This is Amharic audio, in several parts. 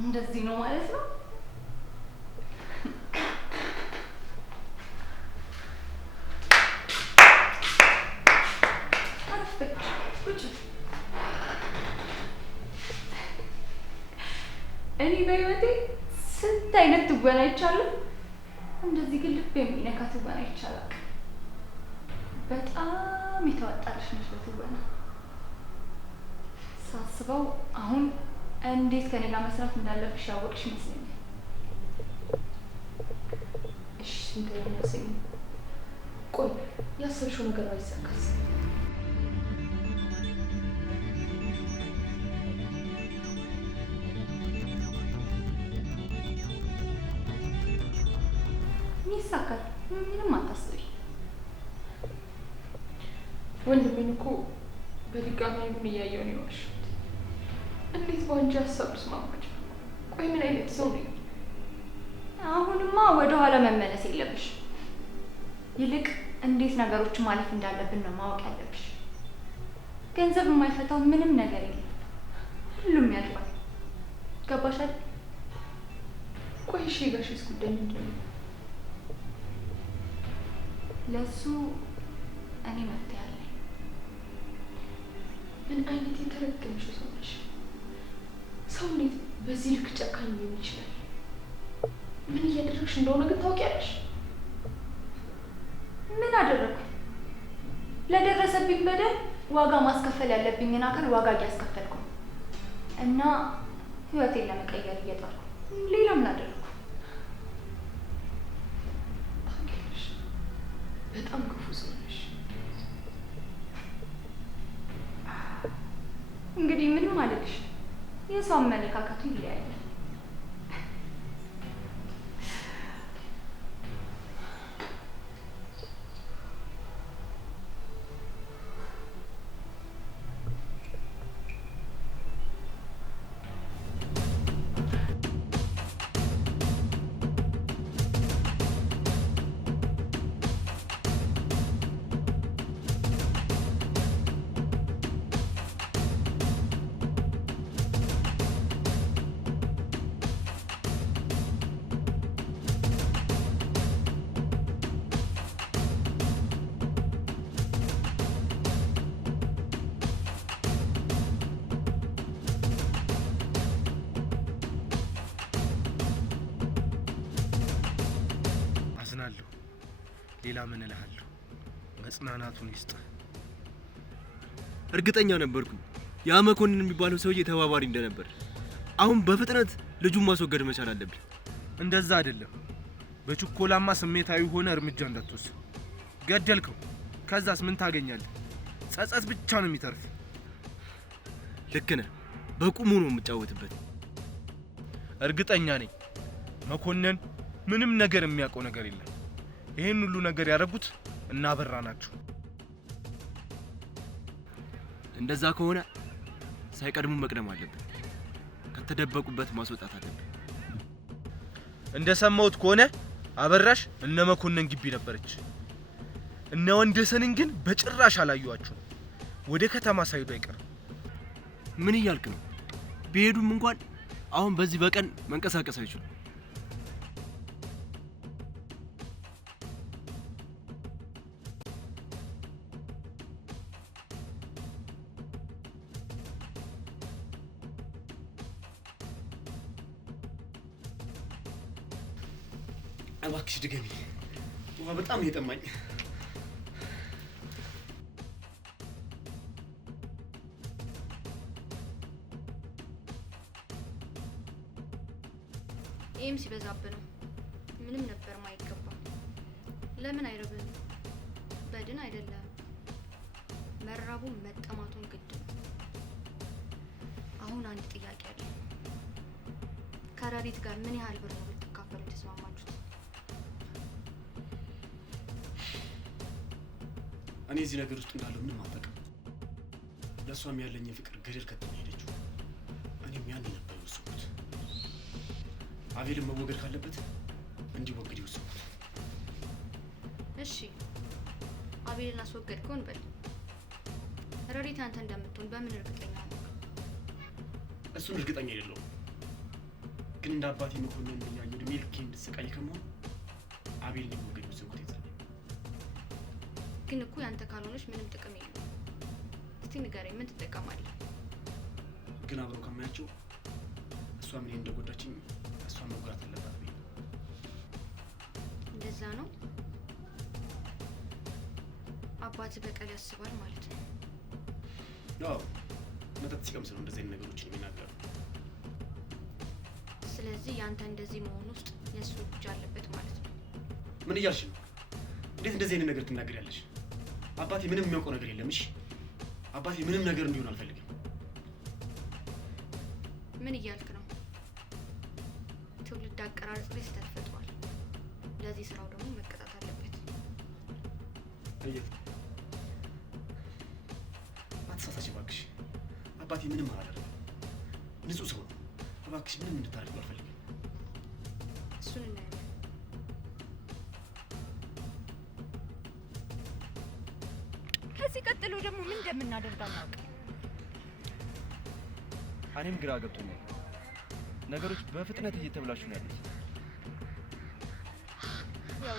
እንደዚህ ነው ማለት ነው? እኔ በህይወቴ ስንት አይነት ትወና አይቻለሁ። እንደዚህ ግን ልብ የሚነካ ትወና አይቻለሁ። በጣም የተዋጣልሽ ነሽ በትወና። ሳስበው አሁን እንዴት ከኔ ጋር መስራት እንዳለብሽ ያወቅሽ ይመስለኛል። እሺ እንደሚያሰኝ ቆይ ያሰብሽው ነገር አይሳካስ? ይሳካል፣ ምንም አታስቢ። ወንድሜን እኮ በድጋሚ አይኑን እያየሁ ነው የዋሸሁት። እንዴት በአንቺ ሀሳብ ተስማማች? ቆይ ምን አይነት ሰው ነኝ? አሁንማ ወደ ኋላ መመለስ የለብሽ። ይልቅ እንዴት ነገሮችን ማለፍ እንዳለብን ነው ማወቅ ያለብሽ። ገንዘብ የማይፈታው ምንም ነገር የለም። ሁሉም ያልፋል። ገባሽ አይደል? ቆይ እሺ የጋሽስ ጉዳይ ምንድን ነው? ለሱ እኔ መፍትሄ አለኝ። ምን አይነት የተረገምሽ ሰው ነሽ? ሰው እንዴት በዚህ ልክ ጨካኝ ሊሆን ይችላል? ምን እያደረግሽ እንደሆነ ግን ታውቂያለሽ? ምን አደረኩ? ለደረሰብኝ በደል ዋጋ ማስከፈል ያለብኝን አካል ዋጋ እያስከፈልኩ እና ህይወቴን ለመቀየር እየጣርኩ፣ ሌላ ምን አደረኩ? ታውቂያለሽ፣ በጣም ክፉ ሰው ነሽ። እንግዲህ ምንም አልልሽ። የሰው አመለካከቱ ይለያያል። አዝናለሁ። ሌላ ምን እልሃለሁ? መጽናናቱን ይስጥ። እርግጠኛ ነበርኩኝ ያ መኮንን የሚባለው ሰውዬ ተባባሪ እንደነበር። አሁን በፍጥነት ልጁን ማስወገድ መቻል አለብኝ። እንደዛ አይደለም። በችኮላማ ስሜታዊ ሆነ እርምጃ እንዳትወስድ። ገደልከው፣ ከዛስ ምን ታገኛለህ? ጸጸት ብቻ ነው የሚተርፍ። ልክ ነህ። በቁሙ ነው የምጫወትበት። እርግጠኛ ነኝ መኮንን ምንም ነገር የሚያውቀው ነገር የለም። ይሄን ሁሉ ነገር ያደረጉት እና አበራ ናቸው። እንደዛ ከሆነ ሳይቀድሙ መቅደም አለብን። ከተደበቁበት ማስወጣት አለብን። እንደሰማሁት ከሆነ አበራሽ እነ መኮንን ግቢ ነበረች። እነ ወንደሰንን ግን በጭራሽ አላዩዋቸውም። ወደ ከተማ ሳይሄዱ አይቀርም። ምን እያልክ ነው? ቢሄዱም እንኳን አሁን በዚህ በቀን መንቀሳቀስ አይችሉም። እባክሽ ድገሚ። ውሃ በጣም እየጠማኝ። ይህም ሲበዛብህ ነው። ምንም ነበር ማይገባ። ለምን አይረብህም? በድን አይደለም። መራቡን መጠማቱን ግድ ነው። አሁን አንድ ጥያቄ አለ። ከረሪት ጋር ምን ያህል ብር ነው ልትካፈሉ የተስማማችሁት? እኔ እዚህ ነገር ውስጥ እንዳለው ምንም አልጠቅም። ለእሷም ያለኝን ፍቅር ገደል ከተማ ሄደችው። እኔም ያን ነበር የወሰንኩት። አቤልን መወገድ ካለበት እንዲወገድ የወሰንኩት። እሺ አቤልን አስወገድከው እንበል። ረሪት አንተ እንደምትሆን በምን እርግጠኛ ነው? እሱን እርግጠኛ አይደለሁም። ግን እንደ አባቴ መኮንን እያየሁ እድሜ ልኬን እንድትሰቃይ ከመሆን አቤል እንዲወገድ ወሰንኩት። ግን እኮ ያንተ ካልሆነች ምንም ጥቅም የለም። እስቲ ንገረኝ፣ ምን ትጠቀማለህ? ግን አብረው ከማያቸው እሷ ምን እንደጎዳችኝ እሷን መጉዳት አለባት ብዬ። እንደዛ ነው? አባት በቀል ያስባል ማለት ነው? ያው መጠጥ ሲቀምስ ነው እንደዚህ አይነት ነገሮችን የሚናገረው። ስለዚህ ያንተ እንደዚህ መሆን ውስጥ የእሱ እጅ አለበት ማለት ነው? ምን እያልሽ ነው? እንዴት እንደዚህ አይነት ነገር ትናገሪያለሽ? አባቴ ምንም የሚያውቀው ነገር የለም። እሺ አባቴ ምንም ነገር እንዲሆን አልፈልግም። ምን እያልክ ነው? ትውልድ አቀራረጽ ላይ ስህተት ፈጥሯል። ለዚህ ስራው ደግሞ መቀጣት አለበት። አትሳሳች እባክሽ። አባቴ ምንም አላደረገም። ንጹህ ሰው ነው። እባክሽ ምንም እንድታደርጊው አልፈልግም። እሱን እናያለን። ከዚህ ቀጥሎ ደግሞ ምን እንደምናደርግ አናውቅም። እኔም ግራ ገብቶኛል። ነገሮች በፍጥነት እየተብላሹ ነው ያሉት። ያው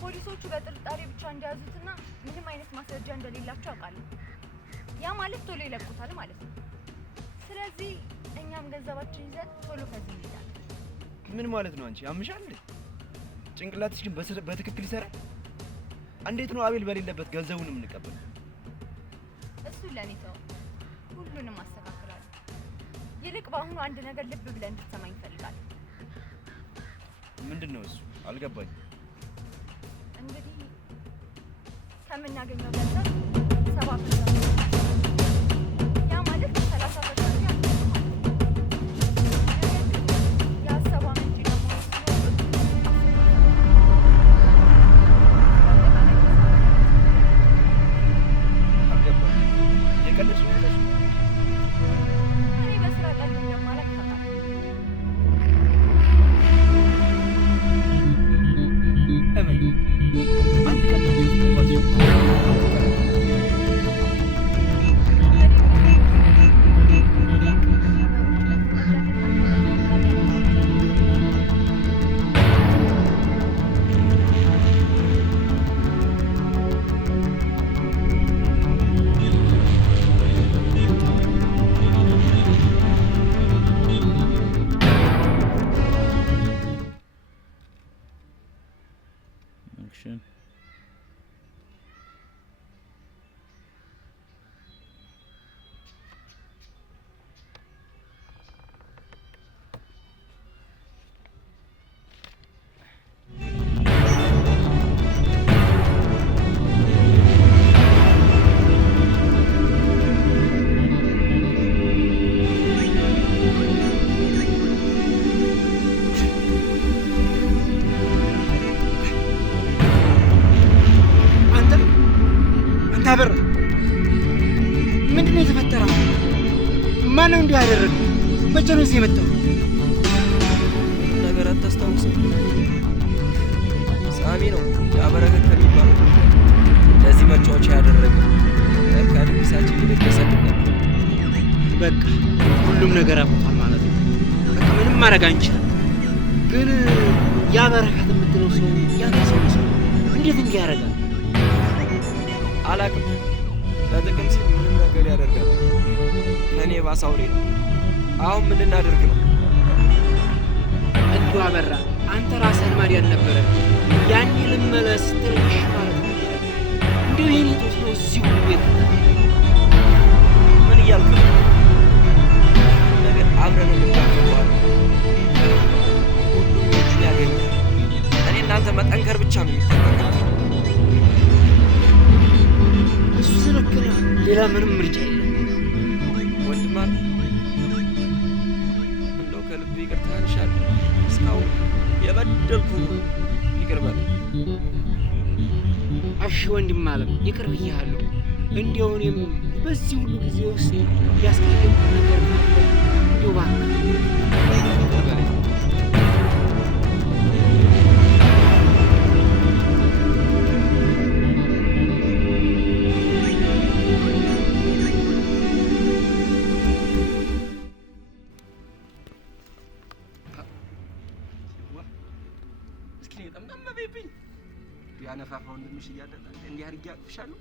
ፖሊሶቹ በጥርጣሬ ብቻ እንደያዙትና ምንም አይነት ማስረጃ እንደሌላቸው አውቃለሁ። ያ ማለት ቶሎ ይለቁታል ማለት ነው። ስለዚህ እኛም ገንዘባችን ይዘን ቶሎ ከዚህ እንሄዳለን። ምን ማለት ነው? አንቺ ያምሻል እንዴ? ጭንቅላትሽ ግን በትክክል ይሰራል? እንዴት ነው አቤል በሌለበት ገንዘቡን የምንቀበለው? እሱን ለኔ ተው፣ ሁሉንም አስተካክላለሁ። ይልቅ በአሁኑ አንድ ነገር ልብ ብለህ እንድትሰማኝ እፈልጋለሁ። ምንድን ነው እሱ? አልገባኝም። እንግዲህ ከምናገኘው ገንዘብ 70% ያ ማለት 30% ያለው ማለት ነው። የሀሳቡ አመንጭ ደግሞ አልገባኝም። የቀለድሽ ነው ያለሽ? እኔ በስራ ቀልድ እንደማላውቅ ታውቃለህ። እመኝ፣ አንድ ቀን ተጓዝሽ Action. ታበር ምንድነው የተፈጠረው? ማን ነው እንዲህ ያደረገው? መቼ ነው እዚህ የመጣው? ነገር አታስታውስም? ሳሚ ነው ያበረከት ከሚባለው ለዚህ መጫወቻ ያደረገ ከልብሳችን የደገሰልን ነበር። በቃ ሁሉም ነገር አብቷል ማለት ነው። በቃ ምንም ማድረግ አንችልም። ግን ያበረከት የምትለው ሰው ያንተ ሰው እንዴት እንዲህ ያደርጋል? አላቅም። ለጥቅም ሲል ምንም ነገር ያደርጋል። ከኔ ባሰ አውሬ ነው። አሁን ምን ልናደርግ ነው? እንዲሁ አበራ፣ አንተ ራስህን ማዲያን ነበረ። ያኔ ልመለስ ትንሽ ማለት ነው። እንዲሁ ይህን ቶስ ነው እዚህ ሁሉ ቤት ምን እያልክ ነው? ነገር አብረን እንጋፈጠዋለን። ሁሉም እጁን ያገኛል። እኔ እናንተ መጠንከር ብቻ ነው የሚጠበቅብን። እሱ ዝርክነ ሌላ ምንም ምርጫ የለም። ወንድማን እንደው ከልብ ይቅርታ እንሻለሁ። እስካሁን የበደልኩ ይቅር በል። እሺ ወንድም አለም ይቅር ብያለሁ። እንዲያው እኔም በዚህ ሁሉ ጊዜ ውስጥ ያስቀየምኩ ነገር እንዲሁ እባክህ ይቅር በለኝ። ያነፋፋ ወንድምሽ እያለ እንዲህ አድርጌ አቅፍሻለሁ።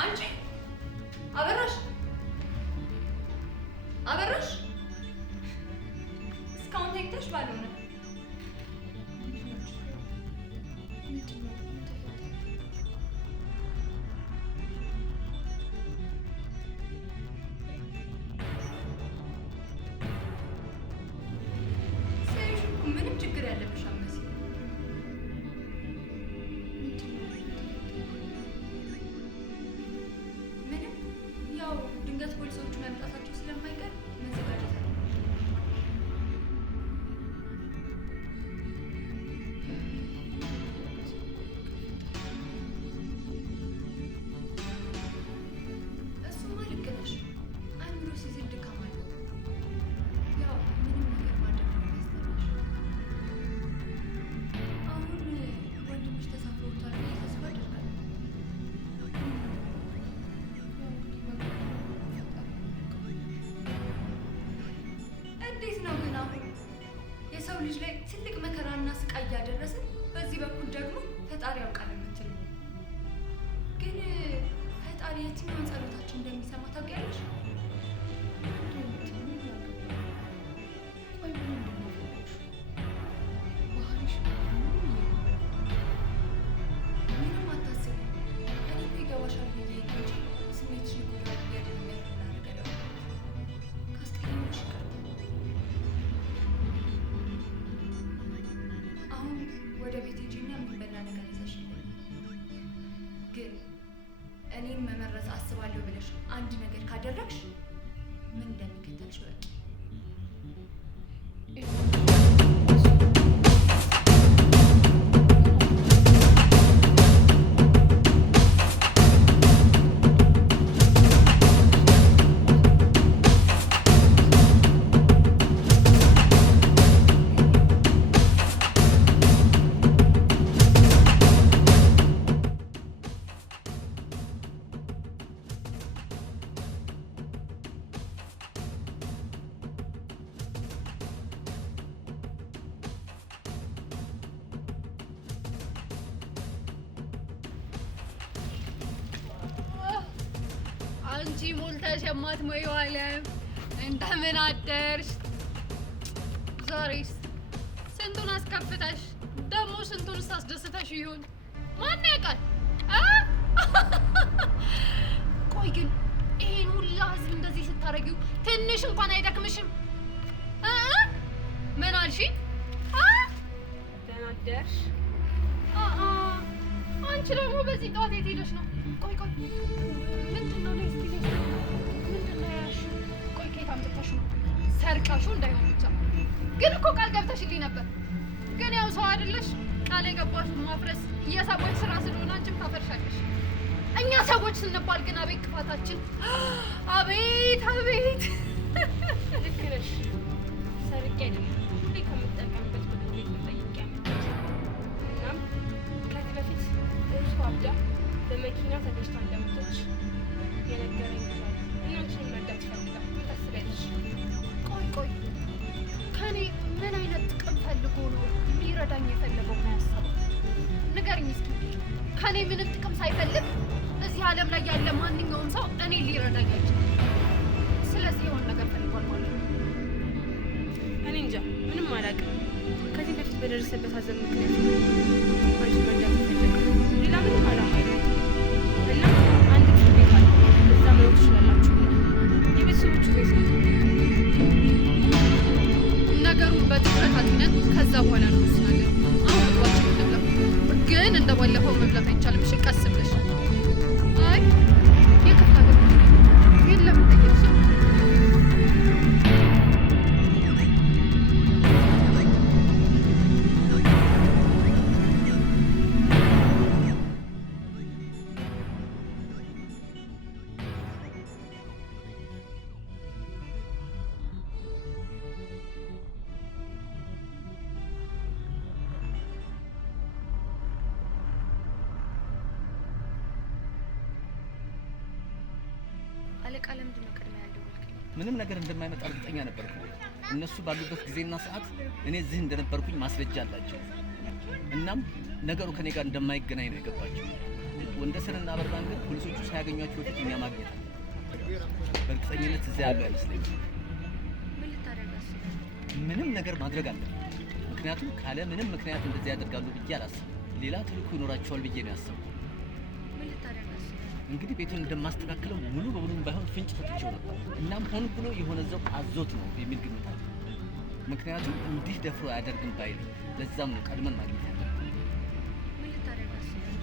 አንቺ አበራሽ አበራሽ እስካሁን ተኝተሽ ባልሆነ ምንም ችግር ያለብሽ አትመስይም። ምንም ያው ድንገት ፈጣሪ ያውቃል የምትሉ ግን ፈጣሪ የትኛውን ጸሎታችን እንደሚሰማ ታውቂያለሽ? ምንም አታስቢ። እኔ እኮ ይገባሻል ብዬ እንጂ ስሜትሽን ይጎዳል ብዬ አይደለም ያልኩት ነገር ያው ካስቀየምኩሽ ይቅርታ። አሁን ወደ ቤት ሂጂና የሚበላ ነገር ይዘሽልኝ። ግን እኔን መመረዝ አስባለሁ ብለሽ አንድ ነገር ካደረግሽ ምን እንደሚከተልሽ ወቂ። አንቺ ሞልተሽ የማትሞይው ዓለም እንደምን አደርሽ? ዛሬስ ስንቱን አስከፍተሽ ደግሞ ስንቱን አስደስተሽ ይሆን? ማን ያውቃል? ቆይ ግን ይሄን ሁላ ህዝብ እንደዚህ ስታረጊው ትንሽ እንኳን አይደክምሽም? ምን አልሽኝ? ደህና አደርሽ? አንቺ ደግሞ በዚህ ጠዋት የት ሄደሽ ነው? ቆይ ምንድን ነው ላይ እስኪ ምንድን ነው ያልሽው? ቆይ ከየት አምጥተሽ ነው? ሰርቀሽው እንዳይሆን ብቻ። ግን እኮ ቃል ገብተሽልኝ ነበር። ግን ያው ሰው አይደለሽ፣ ቃል የገባሽውን ማፍረስ የሰዎች ስራ ስለሆነ አንቺም ታፈርሻለሽ። እኛ ሰዎች ስንባል ግን አቤት ክፋታችን! አቤት አቤት! ልክ ነሽ። ሰርቄ አይደለም ሁሌ ከምጠቀምበት ምግብ ቤት ነው ጠይቄ ያመጣሁት። እናም ከዚህ በፊት እርሱ አብዳ በመኪና ተገጭታ እንደሞተች የነገረኝ ልጅ አለ እና አንቺን መርዳት ይፈልጋል። ምን ታስቢያለሽ? ቆይ ከኔ ምን አይነት ጥቅም ፈልጎ ነው ሊረዳኝ የፈለገው ነው ያሰበው? ንገሪኝ እስኪ። ከኔ ምንም ጥቅም ሳይፈልግ እዚህ ዓለም ላይ ያለ ማንኛውም ሰው እኔ ሊረዳኝ አይችልም። ስለዚህ የሆነ ነገር ፈልጓል ማለት ነው። እኔ እንጃ፣ ምንም አላውቅም። ከዚህ በፊት በደረሰበት ሐዘን ምክንያት አንቺን መርዳት የፈለገው ሌላ ምንም ዓላማ የለውም። እና አንድ ክፍል ቤት አለ፣ እዛ መኖር ትችላላችሁ። የቤተሰቦቹ ቤት ነው። ነገሩን በትኩረት አጥነን ከዛ በኋላ ነው ስናገር። አሁን ምግባችን እንብላ። ግን እንደባለፈው መብላት አይቻልም። እሺ፣ ቀስ ብለሽ። አይ የክፍለ ሀገር ግን ለምን ጠየቅሽ? አለቃ ለምንድን ነው ቀድመህ ያልደወልክልኝ? ምንም ነገር እንደማይመጣ እርግጠኛ ነበርኩ። እነሱ ባሉበት ጊዜና ሰዓት እኔ እዚህ እንደነበርኩኝ ማስረጃ አላቸው። እናም ነገሩ ከኔ ጋር እንደማይገናኝ ነው የገባቸው። ወንደሰንና አበራን ግን ፖሊሶቹ ሳያገኟቸው በፊት እኛ ማግኘት አለ። በእርግጠኝነት እዚያ ያሉ አይመስለኝም። ምን ልታደርግ አስበህ? ምንም ነገር ማድረግ አለ። ምክንያቱም ካለ ምንም ምክንያት እንደዚህ ያደርጋሉ ብዬ አላስብም። ሌላ ተልእኮ ይኖራቸዋል ብዬ ነው ያሰብኩት። ምን ልታደርግ አስበህ? እንግዲህ ቤቱን እንደማስተካከለው ሙሉ በሙሉ ባይሆን ፍንጭ ሰጥቼው ነበር። እናም ሆን ብሎ የሆነ ዘው አዞት ነው የሚል ግምት አለ። ምክንያቱም እንዲህ ደፍሮ አያደርግም ባይ ነው። ለዛም ነው ቀድመን ማግኘት ያለ